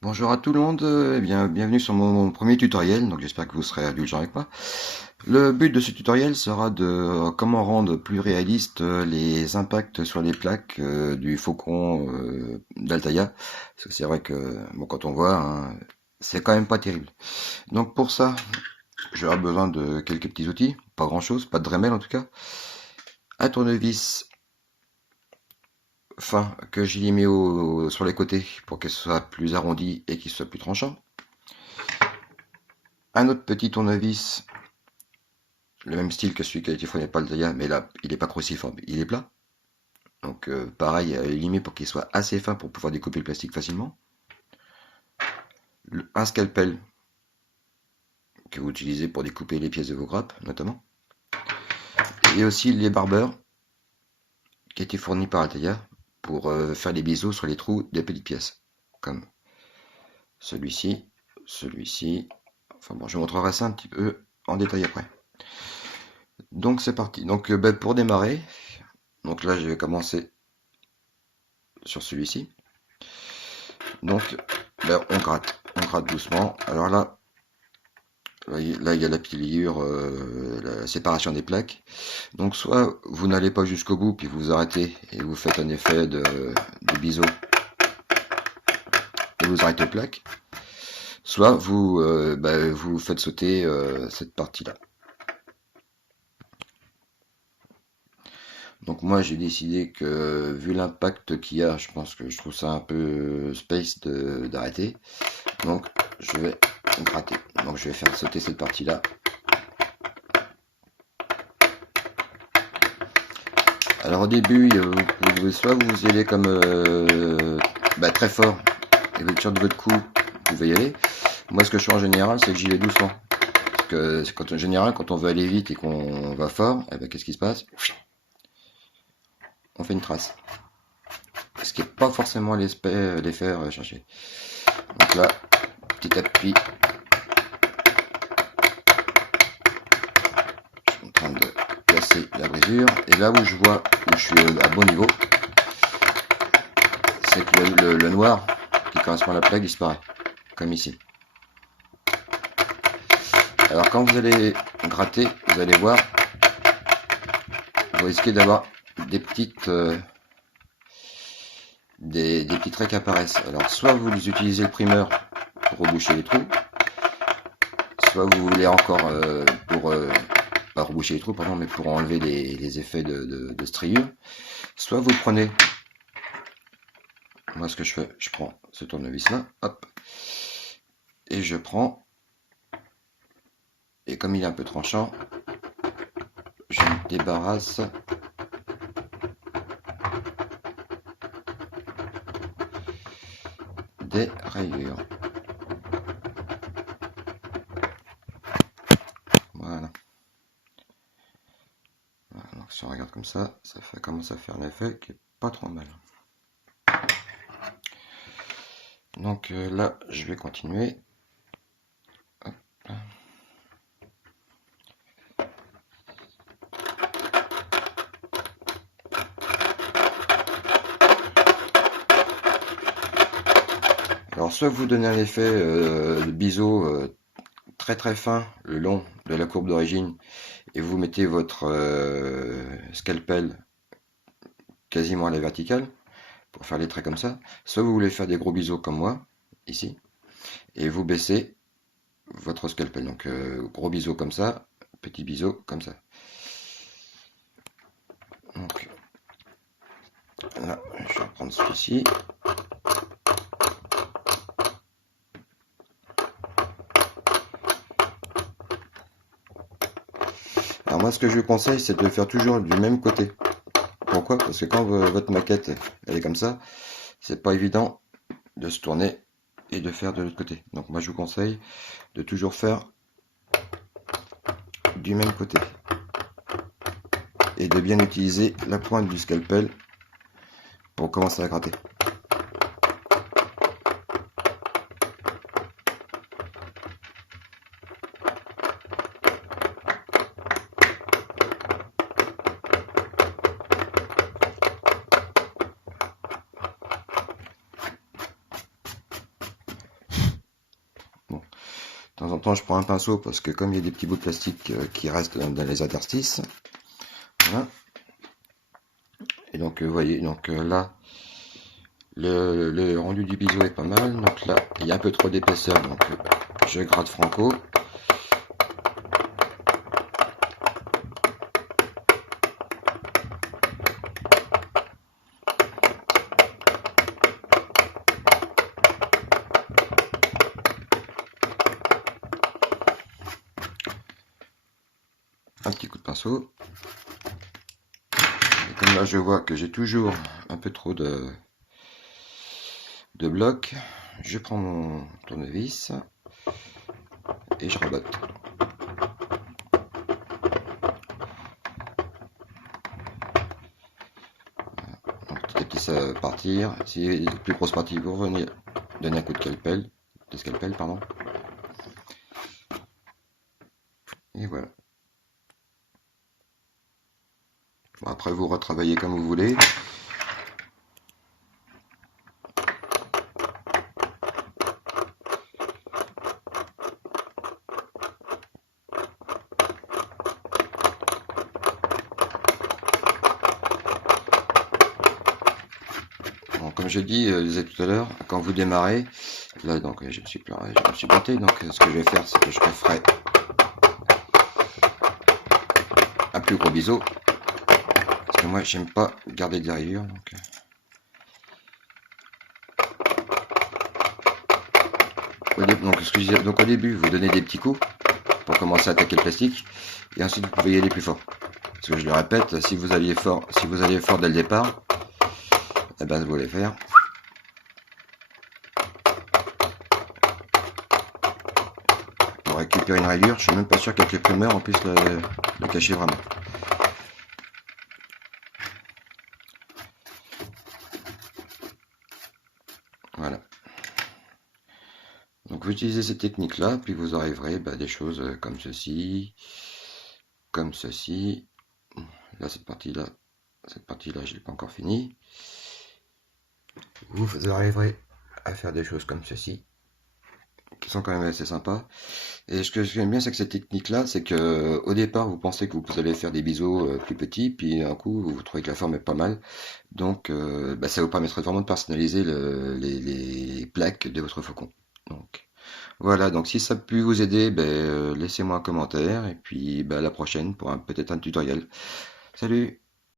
Bonjour à tout le monde, eh bien, bienvenue sur mon premier tutoriel, donc j'espère que vous serez indulgents avec moi. Le but de ce tutoriel sera de comment rendre plus réaliste les impacts sur les plaques du Faucon d'Altaïa, parce que c'est vrai que bon, quand on voit, hein, c'est quand même pas terrible. Donc pour ça, j'aurai besoin de quelques petits outils, pas grand chose, pas de Dremel en tout cas, un tournevis fin que j'y mis sur les côtés pour qu'il soit plus arrondi et qu'il soit plus tranchant. Un autre petit tournevis, le même style que celui qui a été fourni par Altaïa, mais là, il n'est pas cruciforme, il est plat. Donc pareil, limé pour qu'il soit assez fin pour pouvoir découper le plastique facilement. Un scalpel que vous utilisez pour découper les pièces de vos grappes, notamment. Et aussi les barbeurs qui a été fourni par Altaïa pour faire les biseaux sur les trous des petites pièces. Comme celui-ci, celui-ci. Enfin bon, je vous montrerai ça un petit peu en détail après. Donc c'est parti. Donc pour démarrer, donc là je vais commencer sur celui-ci. Donc là on gratte doucement. Alors là il y a la pliure, la séparation des plaques. Donc soit vous n'allez pas jusqu'au bout puis vous arrêtez et vous faites un effet de biseau et vous arrêtez les plaques. Soit vous faites sauter cette partie-là. Donc moi j'ai décidé que vu l'impact qu'il y a, je pense que je trouve ça un peu space d'arrêter. Donc je vais gratter. Donc je vais faire sauter cette partie-là. Alors au début, vous pouvez soit vous y allez comme très fort et vous êtes sûr de votre coup, vous pouvez y aller. Moi ce que je fais en général, c'est que j'y vais doucement. Parce que en général, quand on veut aller vite et qu'on va fort, eh ben, qu'est-ce qui se passe? On fait une trace. Ce qui n'est pas forcément l'effet recherché. Donc là, petit appui. Je suis en train de casser la brisure. Et là où je vois où je suis à bon niveau, c'est que le noir qui correspond à la plaque disparaît. Comme ici. Alors quand vous allez gratter, vous allez voir, vous risquez d'avoir des petites des petits traits qui apparaissent. Alors soit vous utilisez le primeur pour reboucher les trous, soit vous voulez encore pour pas reboucher les trous, pardon, mais pour enlever les effets de striure, soit vous prenez, moi ce que je fais, je prends ce tournevis là, hop, et je prends, et comme il est un peu tranchant, je me débarrasse des rayures. Voilà. Voilà. Donc si on regarde comme ça commence à faire l'effet qui est pas trop mal. Donc là, je vais continuer. Hop. Alors soit vous donnez un effet de biseau très très fin le long de la courbe d'origine et vous mettez votre scalpel quasiment à la verticale pour faire les traits comme ça. Soit vous voulez faire des gros biseaux comme moi, ici, et vous baissez votre scalpel. Donc gros biseau comme ça, petit biseau comme ça. Donc là, je vais reprendre celui-ci. Alors moi ce que je vous conseille c'est de le faire toujours du même côté. Pourquoi? Parce que quand votre maquette elle est comme ça, c'est pas évident de se tourner et de faire de l'autre côté. Donc moi je vous conseille de toujours faire du même côté et de bien utiliser la pointe du scalpel pour commencer à gratter. temps en temps, je prends un pinceau parce que comme il y a des petits bouts de plastique qui restent dans les interstices, voilà. Et donc, vous voyez, donc là, le rendu du biseau est pas mal. Donc là, il y a un peu trop d'épaisseur, donc je gratte franco. Un petit coup de pinceau. Et comme là, je vois que j'ai toujours un peu trop de blocs, je prends mon tournevis et je rabote. Donc, petit à petit, ça va partir. Si il y a de plus grosses parties, vous revenez donner un coup de scalpel, pardon. Et voilà. Bon, après, vous retravaillez comme vous voulez. Bon, comme je disais tout à l'heure, quand vous démarrez, là donc je me suis planté, donc ce que je vais faire, c'est que je referai un plus gros biseau, parce que moi j'aime pas garder des rayures, donc. Donc, ce que je disais, donc au début, vous donnez des petits coups pour commencer à attaquer le plastique, et ensuite vous pouvez y aller plus fort. Parce que je le répète, si vous alliez fort dès le départ, eh ben vous allez faire. Pour récupérer une rayure, je suis même pas sûr qu'avec les primeurs on puisse le cacher vraiment. Voilà. Donc vous utilisez cette technique là, puis vous arriverez à des choses comme ceci, comme ceci. Là cette partie là je l'ai pas encore fini. Vous arriverez à faire des choses comme ceci, qui sont quand même assez sympas. Et ce que j'aime bien, c'est que cette technique-là, c'est que au départ, vous pensez que vous allez faire des biseaux plus petits, puis d'un coup, vous trouvez que la forme est pas mal. Donc, ça vous permettra vraiment de personnaliser les plaques de votre faucon. Donc, voilà. Donc, si ça a pu vous aider, laissez-moi un commentaire, et puis à la prochaine pour peut-être un tutoriel. Salut!